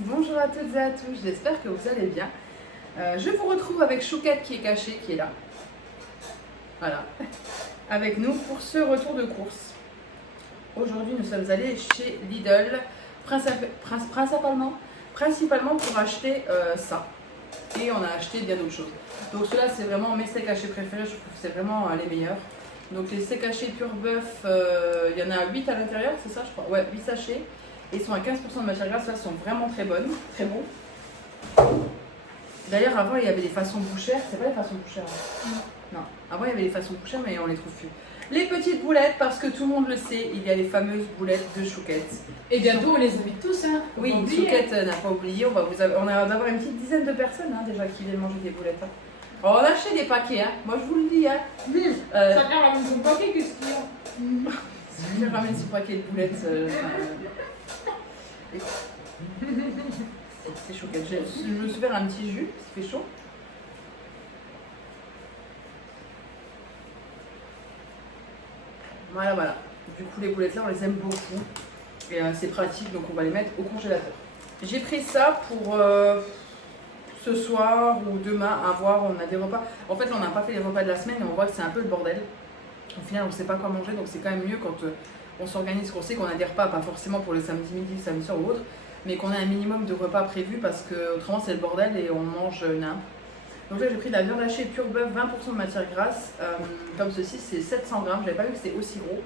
Bonjour à toutes et à tous, j'espère que vous allez bien. Je vous retrouve avec Chouquette qui est cachée, qui est là. Voilà, avec nous pour ce retour de course. Aujourd'hui, nous sommes allés chez Lidl, principalement pour acheter ça. Et on a acheté bien d'autres choses. Donc ceux-là, c'est vraiment mes steaks hachés préférés, je trouve que c'est vraiment les meilleurs. Donc les steaks hachés pur bœuf, il y en a 8 à l'intérieur, c'est ça je crois. Ouais, 8 sachets. Et ils sont à 15% de matière grasse, là, sont vraiment très bonnes, très bons. D'ailleurs, avant, il y avait des façons bouchères. C'est pas les façons bouchères. Hein. Non. Avant, il y avait les façons bouchères, mais on les trouve plus. Les petites boulettes, parce que tout le monde le sait, il y a les fameuses boulettes de Chouquette. Et bientôt, on les invite tous. Hein. Oui, Chouquette n'a pas oublié. On va avoir une petite dizaine de personnes hein, déjà qui viennent manger des boulettes. Hein. Alors, on a acheté des paquets, hein. Moi je vous le dis. Hein. Chacun ramène son paquet, qu'est-ce qu'il y a Je ramène son paquet de boulettes. C'est Chouquette. Je me suis fait un petit jus, ça fait chaud. Voilà, voilà. Du coup, les boulettes là, on les aime beaucoup. Et c'est pratique, donc on va les mettre au congélateur. J'ai pris ça pour ce soir ou demain à voir. On a des repas. En fait, on n'a pas fait les repas de la semaine et on voit que c'est un peu le bordel. Au final, on ne sait pas quoi manger, donc c'est quand même mieux quand on s'organise, qu'on sait qu'on a des repas, pas forcément pour le samedi midi, le samedi soir ou autre, mais qu'on a un minimum de repas prévus parce que autrement c'est le bordel et on mange n'importe. Donc là j'ai pris de la viande hachée pur bœuf, 20% de matière grasse, comme ceci c'est 700 grammes, j'avais pas vu que c'était aussi gros.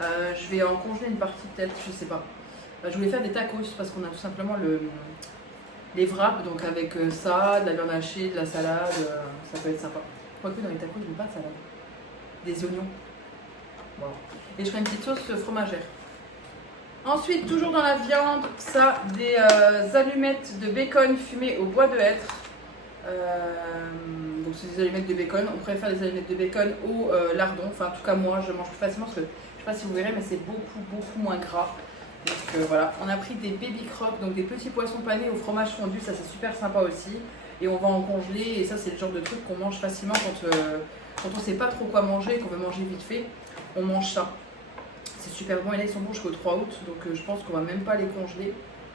Je vais en congeler une partie peut-être, je sais pas. Je voulais faire des tacos parce qu'on a tout simplement les wraps, donc avec ça, de la viande hachée, de la salade, ça peut être sympa. Quoique dans les tacos je n'ai pas de salade. Des oignons. Voilà. Et je ferai une petite sauce fromagère. Ensuite, toujours dans la viande, ça, des allumettes de bacon fumées au bois de hêtre. Donc c'est des allumettes de bacon. On préfère des allumettes de bacon au lardon. Enfin, en tout cas, moi, je mange plus facilement parce que je sais pas si vous verrez, mais c'est beaucoup moins gras. Donc voilà, on a pris des baby crocs, donc des petits poissons panés au fromage fondu. Ça, c'est super sympa aussi. Et on va en congeler. Et ça, c'est le genre de truc qu'on mange facilement quand on sait pas trop quoi manger, qu'on veut manger vite fait. On mange ça. C'est super bon et là ils sont bons jusqu'au 3 août donc je pense qu'on va même pas les congeler.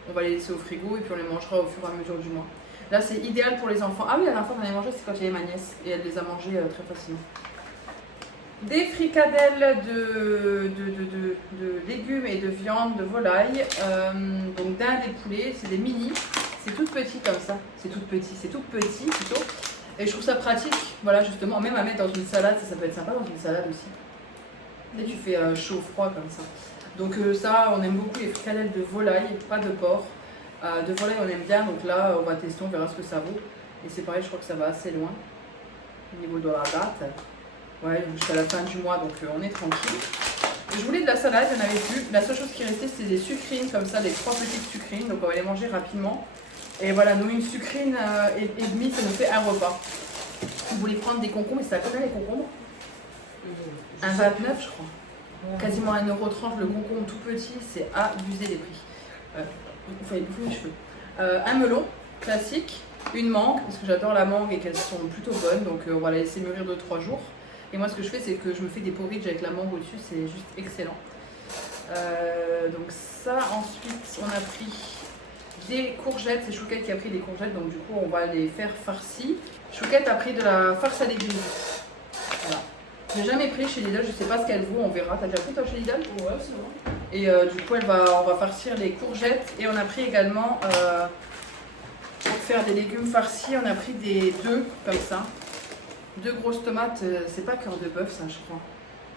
On va les laisser au frigo et puis on les mangera au fur et à mesure du mois. Là c'est idéal pour les enfants. Ah oui, la dernière fois qu'on avait mangé c'est quand il y avait ma nièce et elle les a mangés très facilement. Des fricadelles de légumes et de viande, de volaille, donc dinde et poulet, c'est des mini, c'est tout petit comme ça, c'est tout petit plutôt. Et je trouve ça pratique, voilà justement, même à mettre dans une salade, ça peut être sympa dans une salade aussi. Et tu fais chaud-froid comme ça. Donc ça, on aime beaucoup les fricadelles de volaille, pas de porc. De volaille, on aime bien, donc là, on va tester, on verra ce que ça vaut. Et c'est pareil, je crois que ça va assez loin au niveau de la date. Ouais, jusqu'à la fin du mois, donc on est tranquille. Je voulais de la salade, j'en avais plus. La seule chose qui restait, c'était des sucrines, comme ça, des 3 petites sucrines. Donc on va les manger rapidement. Et voilà, nous, une sucrine et demie, ça nous fait un repas. Vous voulez prendre des concombres, et c'est à combien les concombres? 1,29 je crois. Quasiment 1,30 € le concombre tout petit, c'est abusé les prix. Il faut aller bouffer les cheveux. Un melon classique, une mangue, parce que j'adore la mangue et qu'elles sont plutôt bonnes, donc on va la laisser mûrir 2-3 jours. Et moi ce que je fais c'est que je me fais des porridge avec la mangue au-dessus, c'est juste excellent. Donc ça, ensuite on a pris des courgettes, c'est Chouquette qui a pris des courgettes, donc du coup on va les faire farcies. Chouquette a pris de la farce à légumes. Voilà. J'ai jamais pris chez Lidl, je sais pas ce qu'elle vaut, on verra. T'as déjà pris toi chez Lidl? Ouais, c'est bon. Et du coup, on va farcir les courgettes. Et on a pris également, pour faire des légumes farcis, on a pris des 2 comme ça. 2 grosses tomates, c'est pas cœur de bœuf ça, je crois.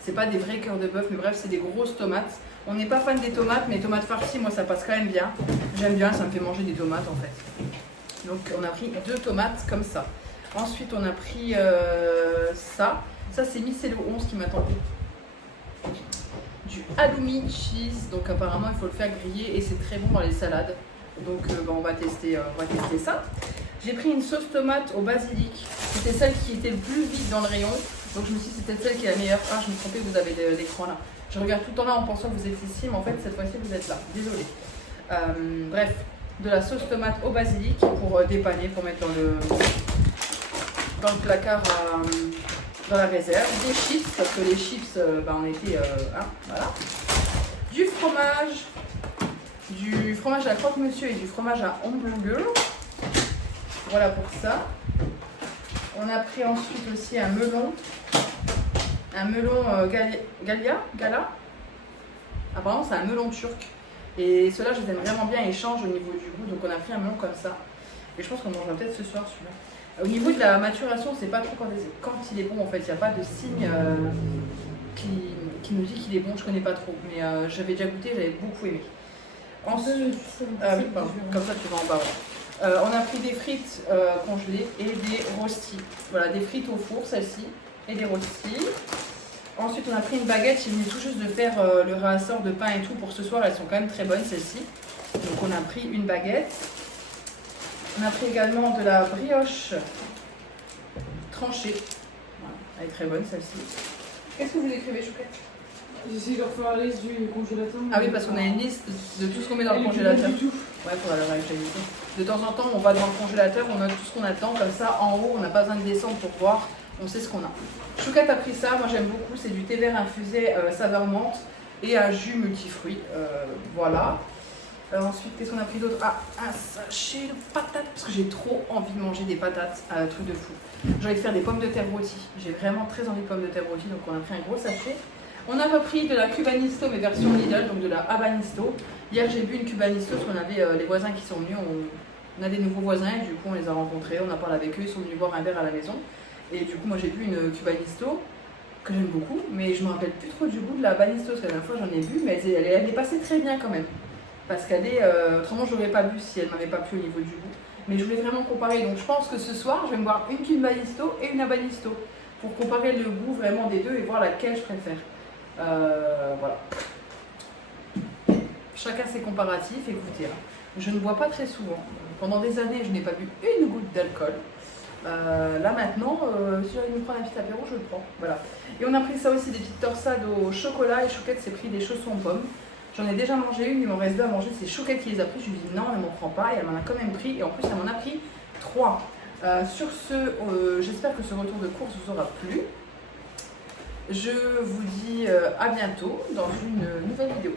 C'est pas des vrais cœurs de bœuf, mais bref, c'est des grosses tomates. On n'est pas fan des tomates, mais les tomates farcies, moi ça passe quand même bien. J'aime bien, ça me fait manger des tomates en fait. Donc on a pris 2 tomates comme ça. Ensuite, on a pris ça. Ça, c'est Michello 11 qui m'a tenté. Du halloumi cheese. Donc, apparemment, il faut le faire griller et c'est très bon dans les salades. Donc, on va tester ça. J'ai pris une sauce tomate au basilic. C'était celle qui était le plus vite dans le rayon. Donc, je me suis dit, c'était celle qui est la meilleure. Ah, je me trompais, vous avez l'écran là. Je regarde tout le temps là en pensant que vous êtes ici, mais en fait, cette fois-ci, vous êtes là. Désolée. Bref, de la sauce tomate au basilic pour dépanner, pour mettre dans le placard. Dans la réserve, des chips, parce que les chips, on était, voilà. Du fromage, du fromage à croque-monsieur et du fromage à hamburger. Voilà pour ça. On a pris ensuite aussi un melon. Un melon Gala. Apparemment, c'est un melon turc. Et ceux-là, je les aime vraiment bien, ils changent au niveau du goût. Donc, on a pris un melon comme ça. Et je pense qu'on mangera peut-être ce soir celui-là. Au niveau de la maturation, c'est pas trop quand il est bon en fait. Il n'y a pas de signe qui nous dit qu'il est bon. Je connais pas trop. Mais j'avais déjà goûté, j'avais beaucoup aimé. Ensuite, oui, pardon, comme ça tu vas en bas. Ouais. On a pris des frites congelées et des rostis. Voilà, des frites au four, celle-ci, et des rostis. Ensuite, on a pris une baguette. J'ai venu tout juste de faire le réassort de pain et tout pour ce soir. Elles sont quand même très bonnes, celles-ci. Donc, on a pris une baguette. On a pris également de la brioche tranchée. Voilà, elle est très bonne, celle-ci. Qu'est-ce que vous écrivez, Chouquette? J'essaie de refaire la liste du congélateur. Ah oui, parce qu'on a une liste de tout ce qu'on met dans le congélateur. Ouais, faudra le réactualiser. De temps en temps, on va dans le congélateur, on note tout ce qu'on attend. Comme ça, en haut, on n'a pas besoin de descendre pour voir. On sait ce qu'on a. Chouquette a pris ça, moi j'aime beaucoup, c'est du thé vert infusé saveur menthe et un jus multifruits. Voilà. Ensuite, qu'est-ce qu'on a pris d'autre? Ah, un sachet de patates, parce que j'ai trop envie de manger des patates, truc de fou. J'ai envie de faire des pommes de terre rôties. J'ai vraiment très envie de pommes de terre rôties, donc on a pris un gros sachet. On a repris de la Cubanisto, mais version Lidl, donc de la Habanisto. Hier, j'ai bu une Cubanisto, parce qu'on avait les voisins qui sont venus. On a des nouveaux voisins, et du coup, on les a rencontrés, on a parlé avec eux, ils sont venus boire un verre à la maison. Et du coup, moi j'ai bu une Cubanisto que j'aime beaucoup, mais je me rappelle plus trop du goût de la Banisto, parce que la dernière fois j'en ai bu, mais elle est passée très bien quand même. Parce qu'elle est. Autrement, je l'aurais pas bu si elle m'avait pas plu au niveau du goût. Mais je voulais vraiment comparer. Donc je pense que ce soir, je vais me boire une Cubanisto et une Habanisto pour comparer le goût vraiment des deux et voir laquelle je préfère. Voilà. Chacun ses comparatifs. Écoutez, hein, je ne bois pas très souvent. Pendant des années, je n'ai pas bu une goutte d'alcool. Là maintenant, si j'allais me prendre un petit apéro, je le prends. Voilà. Et on a pris ça aussi, des petites torsades au chocolat. Et Chouquette s'est pris des chaussons pommes. J'en ai déjà mangé une, il m'en reste deux à manger. C'est Chouquette qui les a pris. Je lui ai dit non, elle m'en prend pas. Et elle m'en a quand même pris. Et en plus, elle m'en a pris 3. Sur ce, j'espère que ce retour de course vous aura plu. Je vous dis à bientôt dans une nouvelle vidéo.